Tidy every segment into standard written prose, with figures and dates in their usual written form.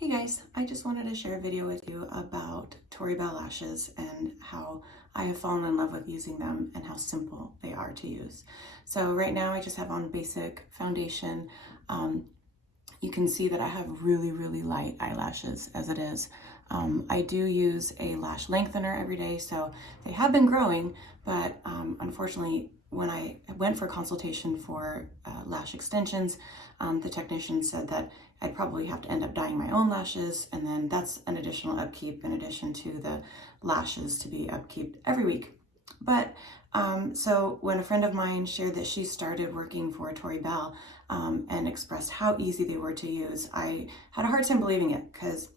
Hey guys, I just wanted to share a video with you about Tori Belle lashes and how I have fallen in love with using them and how simple they are to use. So right now I just have on basic foundation. You can see that I have really light eyelashes as it is. I do use a lash lengthener every day, so they have been growing, but unfortunately when I went for consultation for lash extensions, the technician said that I'd probably have to end up dyeing my own lashes, and then that's an additional upkeep in addition to the lashes to be upkeep every week. But so when a friend of mine shared that she started working for Tori Belle and expressed how easy they were to use, I had a hard time believing it because,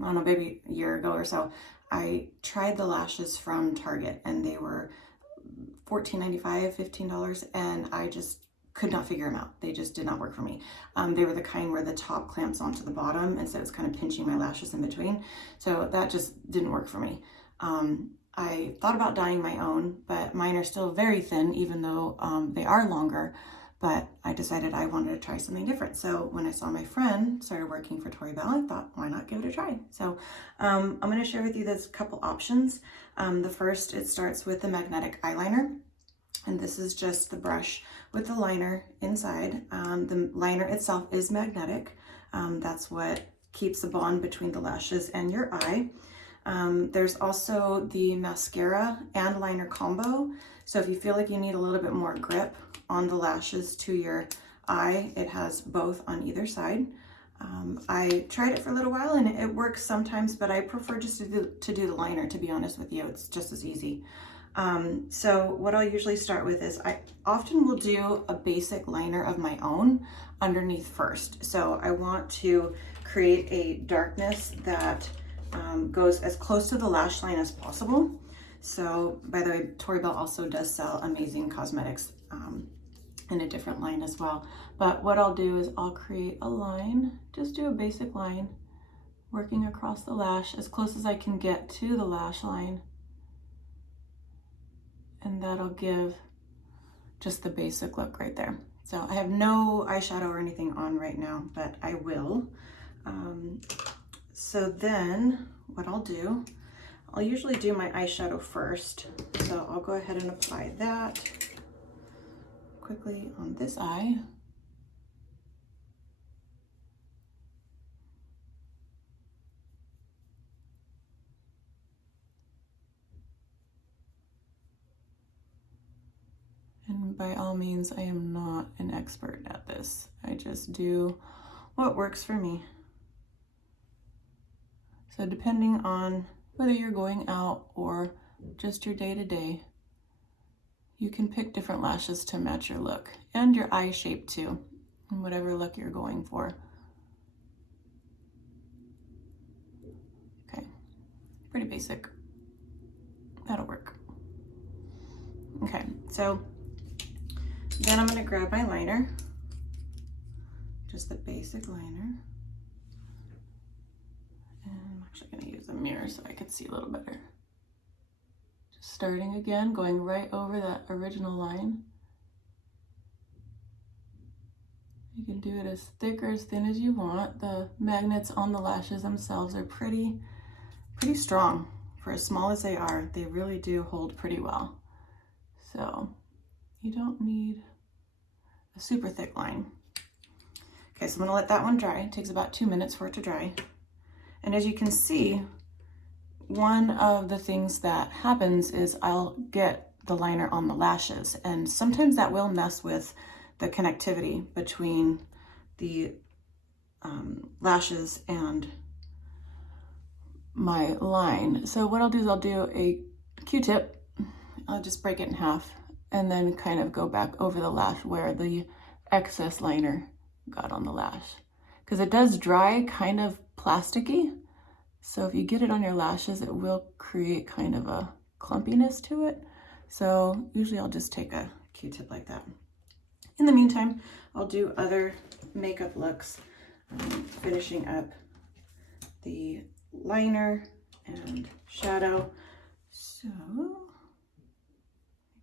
I don't know, maybe a year ago or so, I tried the lashes from Target and they were $14.95, $15, and I just could not figure them out. They just did not work for me. They were the kind where the top clamps onto the bottom, and so it's kind of pinching my lashes in between. So that just didn't work for me. I thought about dyeing my own, but mine are still very thin, even though they are longer. But I decided I wanted to try something different. So when I saw my friend started working for Tori Belle, I thought, why not give it a try? So I'm going to share with you this couple options. The first, it starts with the magnetic eyeliner. And this is just the brush with the liner inside. The liner itself is magnetic. That's what keeps the bond between the lashes and your eye. There's also the mascara and liner combo. So if you feel like you need a little bit more grip on the lashes to your eye, it has both on either side. I tried it for a little while and it works sometimes, but I prefer just to do the liner, to be honest with you. It's just as easy. So what I'll usually start with is I often will do a basic liner of my own underneath first. So I want to create a darkness that goes as close to the lash line as possible. So by the way, Tori Belle also does sell amazing cosmetics in a different line as well. But what I'll do is I'll create a line, just do a basic line, working across the lash as close as I can get to the lash line. And that'll give just the basic look right there. So I have no eyeshadow or anything on right now, but I will. So then what I'll do, I'll usually do my eyeshadow first. So I'll go ahead and apply that quickly on this eye. And by all means, I am not an expert at this. I just do what works for me. So depending on whether you're going out or just your day-to-day, you can pick different lashes to match your look and your eye shape too, and whatever look you're going for. Okay, pretty basic. That'll work. Okay, so then I'm gonna grab my liner, just the basic liner. And I'm actually gonna use a mirror so I can see a little better. Just starting again, going right over that original line. You can do it as thick or as thin as you want. The magnets on the lashes themselves are pretty strong. For as small as they are, they really do hold pretty well. So you don't need a super thick line. Okay, so I'm gonna let that one dry. It takes about 2 minutes for it to dry. And as you can see, one of the things that happens is I'll get the liner on the lashes, and sometimes that will mess with the connectivity between the lashes and my line. So what I'll do is I'll do a Q-tip. I'll just break it in half and then kind of go back over the lash where the excess liner got on the lash. Because it does dry kind of plasticky. So if you get it on your lashes, it will create kind of a clumpiness to it. So usually I'll just take a Q-tip like that. In the meantime, I'll do other makeup looks, finishing up the liner and shadow. So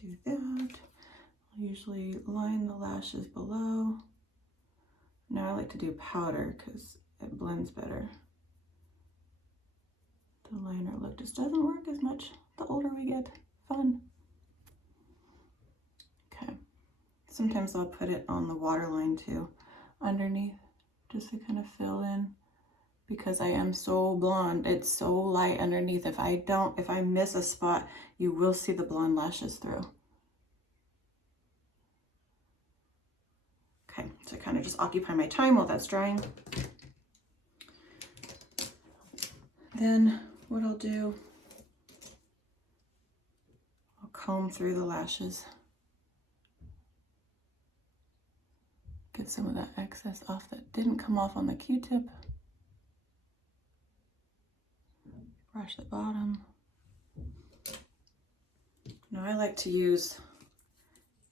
do that. I'll usually line the lashes below. Now I like to do powder because it blends better. The liner look just doesn't work as much the older we get. Fun. Okay. Sometimes I'll put it on the waterline too, underneath, just to kind of fill in, because I am so blonde. It's so light underneath. If I miss a spot, you will see the blonde lashes through. Okay, so kind of just occupy my time while that's drying. Then what I'll do, I'll comb through the lashes. Get some of that excess off that didn't come off on the Q-tip. Brush the bottom. Now I like to use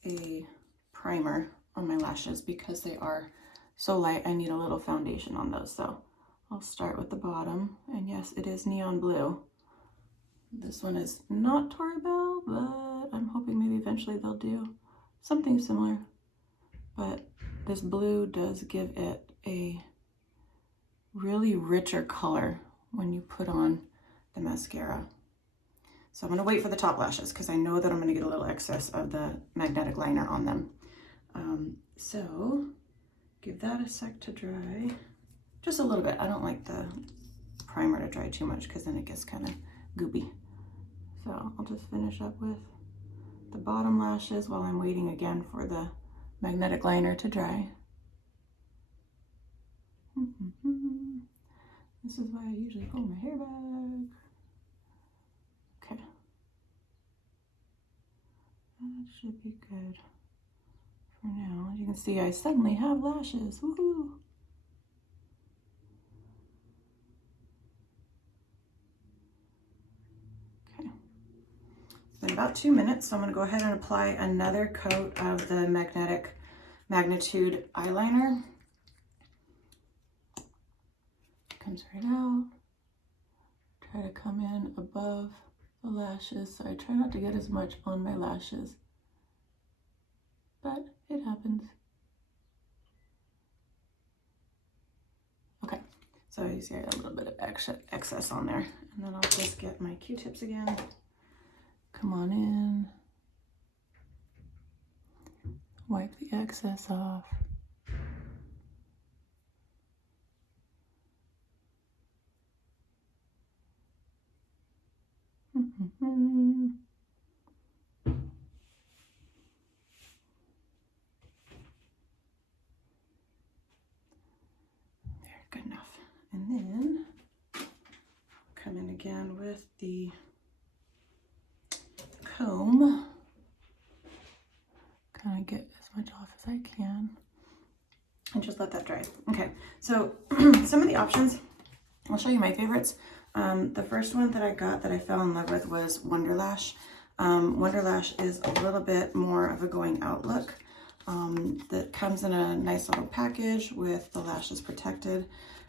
a primer on my lashes because they are so light. I need a little foundation on those. So I'll start with the bottom, and yes, it is neon blue. This one is not Tori Belle, but I'm hoping maybe eventually they'll do something similar. But this blue does give it a really richer color when you put on the mascara. So I'm going to wait for the top lashes because I know that I'm going to get a little excess of the magnetic liner on them. So give that a sec to dry. Just a little bit. I don't like the primer to dry too much because then it gets kind of goopy. So I'll just finish up with the bottom lashes while I'm waiting again for the magnetic liner to dry. This is why I usually pull my hair back. Okay. That should be good for now. As you can see, I suddenly have lashes. Woohoo! Okay. It's been about 2 minutes, so I'm going to go ahead and apply another coat of the Magnitude eyeliner. Comes right out. Try to come in above the lashes, so I try not to get as much on my lashes, but it happens. Okay, so you see I got a little bit of excess on there, and then I'll just get my Q-tips again. Come on in. Wipe the excess off. There, good enough. And then come in again with the comb. Kind of get as much off as I can. And just let that dry. Okay, so some of the options, I'll show you my favorites. The first one that I got that I fell in love with was Wonderlash. Wonderlash is a little bit more of a going out look. That comes in a nice little package with the lashes protected.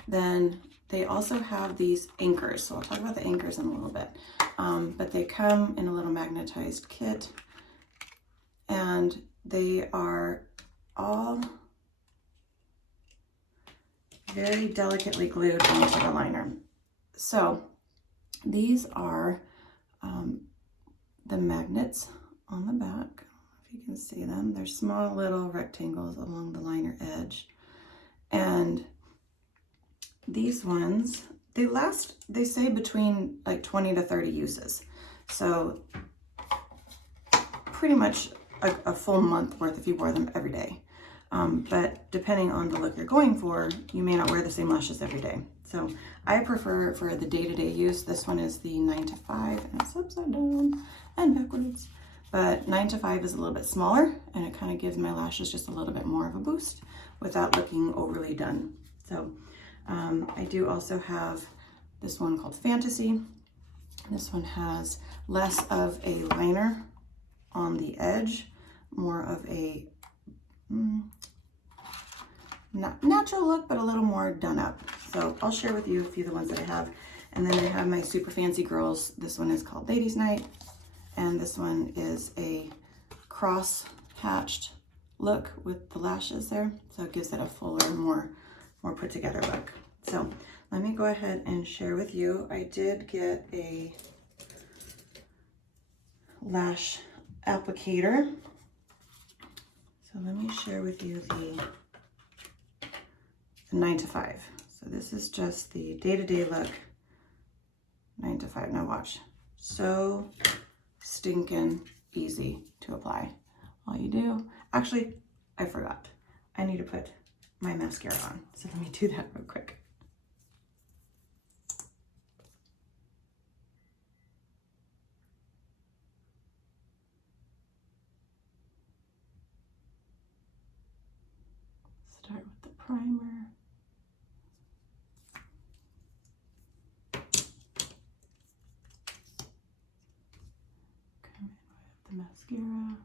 Then they also have these anchors. So I'll talk about the anchors in a little bit. But they come in a little magnetized kit, and they are all very delicately glued onto the liner. So these are the magnets on the back. If you can see them, they're small little rectangles along the liner edge. And these ones, they last, they say between like 20 to 30 uses. So pretty much a full month worth if you wore them every day. But depending on the look you're going for, you may not wear the same lashes every day. So I prefer for the day-to-day use, this one is the 9 to 5, and it's upside down and backwards. But 9 to 5 is a little bit smaller, and it kind of gives my lashes just a little bit more of a boost without looking overly done. So I do also have this one called Fantasy. This one has less of a liner on the edge, more of a not natural look, but a little more done up. So I'll share with you a few of the ones that I have. And then I have my Super Fancy Girls. This one is called Ladies Night, and this one is a cross hatched look with the lashes there, so it gives it a fuller, more put together look. So let me go ahead and share with you. I did get a lash applicator. So let me share with you the 9 to 5. So this is just the day-to-day look, 9 to 5. Now watch. So stinking easy to apply. All you do, actually, I forgot. I need to put my mascara on. So let me do that real quick. Start with the primer. Come in with the mascara.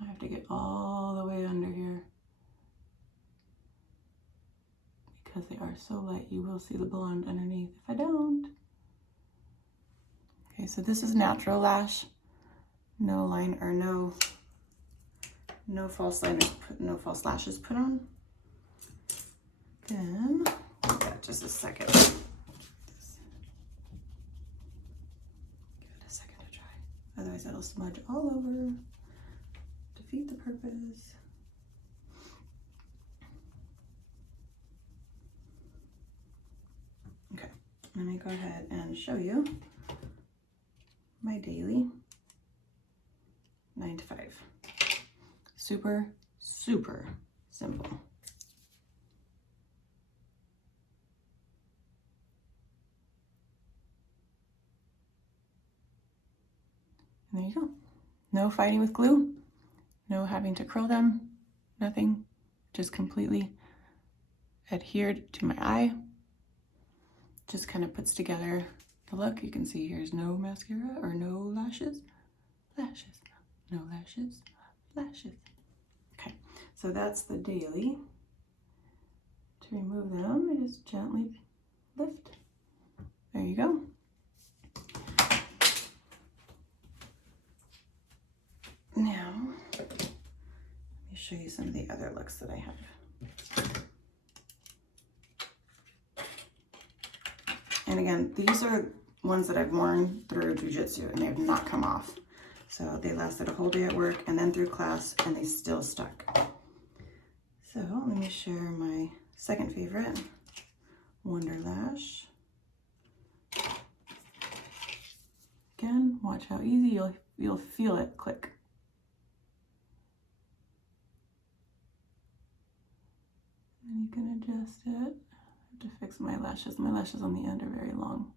I have to get all the way under here because they are so light. You will see the blonde underneath if I don't. Okay, so this is natural lash. No line or no false line, no false lashes put on. Then give that just a second. Give it a second to dry. Otherwise it'll smudge all over. Defeat the purpose. Okay, let me go ahead and show you my daily 9 to 5. Super, super simple. And there you go. No fighting with glue, no having to curl them, nothing. Just completely adhered to my eye. Just kind of puts together the look. You can see here's no mascara or no lashes. Lashes, no lashes, lashes. Okay, so that's the daily. To remove them, I just gently lift. There you go. Now, let me show you some of the other looks that I have. And again, these are ones that I've worn through jujitsu and they have not come off. So they lasted a whole day at work and then through class and they still stuck. So let me share my second favorite, Wonder Lash. Again, watch how easy you'll feel it click. And you can adjust it. I have to fix my lashes. My lashes on the end are very long.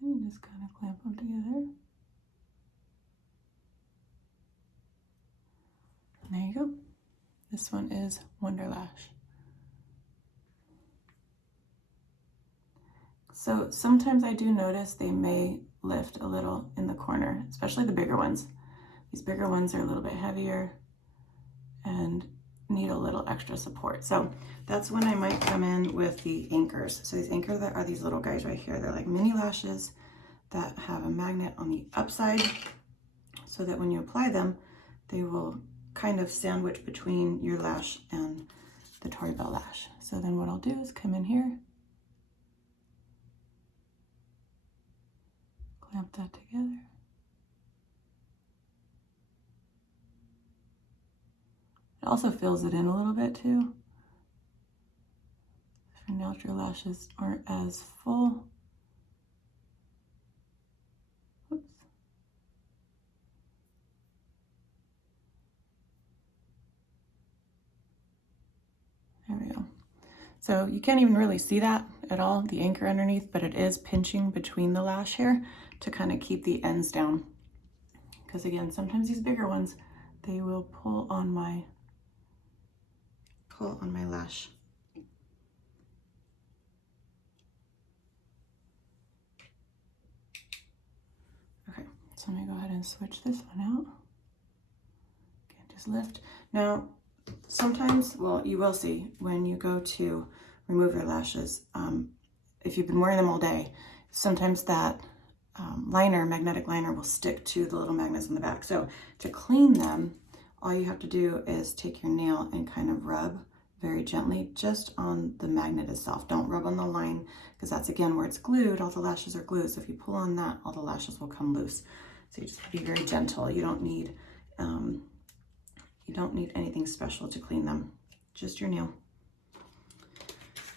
And you just kind of clamp them together. And there you go. This one is Wonder Lash. So sometimes I do notice they may lift a little in the corner, especially the bigger ones. These bigger ones are a little bit heavier and need a little extra support. So that's when I might come in with the anchors. So these anchors that are these little guys right here. They're like mini lashes that have a magnet on the upside so that when you apply them, they will kind of sandwich between your lash and the Tori Belle lash. So then what I'll do is come in here, clamp that together. It also fills it in a little bit too. If your natural lashes aren't as full. Oops. There we go. So you can't even really see that at all, the anchor underneath, but it is pinching between the lash hair to kind of keep the ends down. Because again, sometimes these bigger ones, they will pull on my lash. Okay, so I'm gonna go ahead and switch this one out. Okay, just lift. Now, sometimes, well, you will see when you go to remove your lashes, if you've been wearing them all day, sometimes that magnetic liner will stick to the little magnets in the back. So to clean them, all you have to do is take your nail and kind of rub very gently just on the magnet itself. Don't rub on the line, because that's again where it's glued. All the lashes are glued. So if you pull on that, all the lashes will come loose. So you just be very gentle. You don't need anything special to clean them. Just your nail.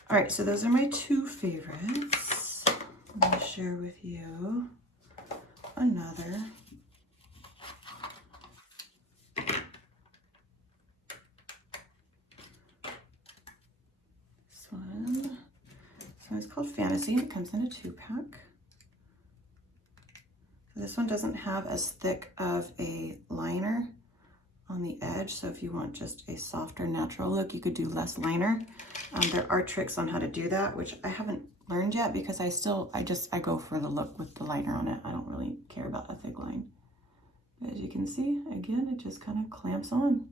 All right, so those are my two favorites. I'm going to share with you another. This one. So it's called Fantasy. It comes in a 2-pack. So this one doesn't have as thick of a liner on the edge. So if you want just a softer, natural look, you could do less liner. There are tricks on how to do that, which I haven't learned yet because I go for the look with the liner on it. I don't really care about a thick line. But as you can see, again, it just kind of clamps on.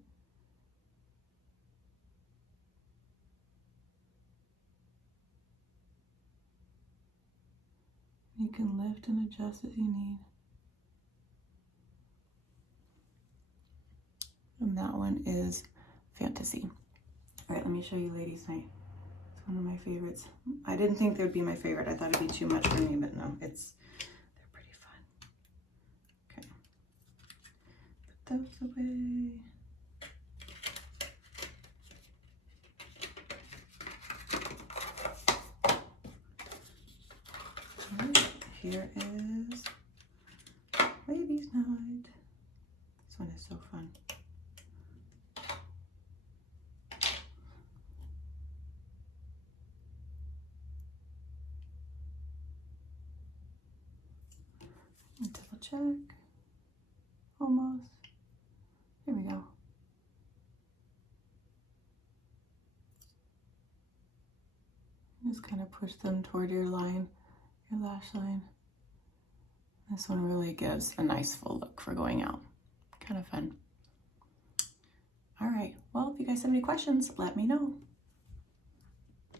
You can lift and adjust as you need. And that one is Fantasy. All right, let me show you Ladies' Night. It's one of my favorites. I didn't think they would be my favorite. I thought it'd be too much for me, but no, they're pretty fun. Okay, put those away. All right, here is Ladies' Night. This one is so fun. Double check. Almost. There we go. Just kind of push them toward your line, your lash line. This one really gives a nice full look for going out. Kind of fun. All right, well, if you guys have any questions, let me know.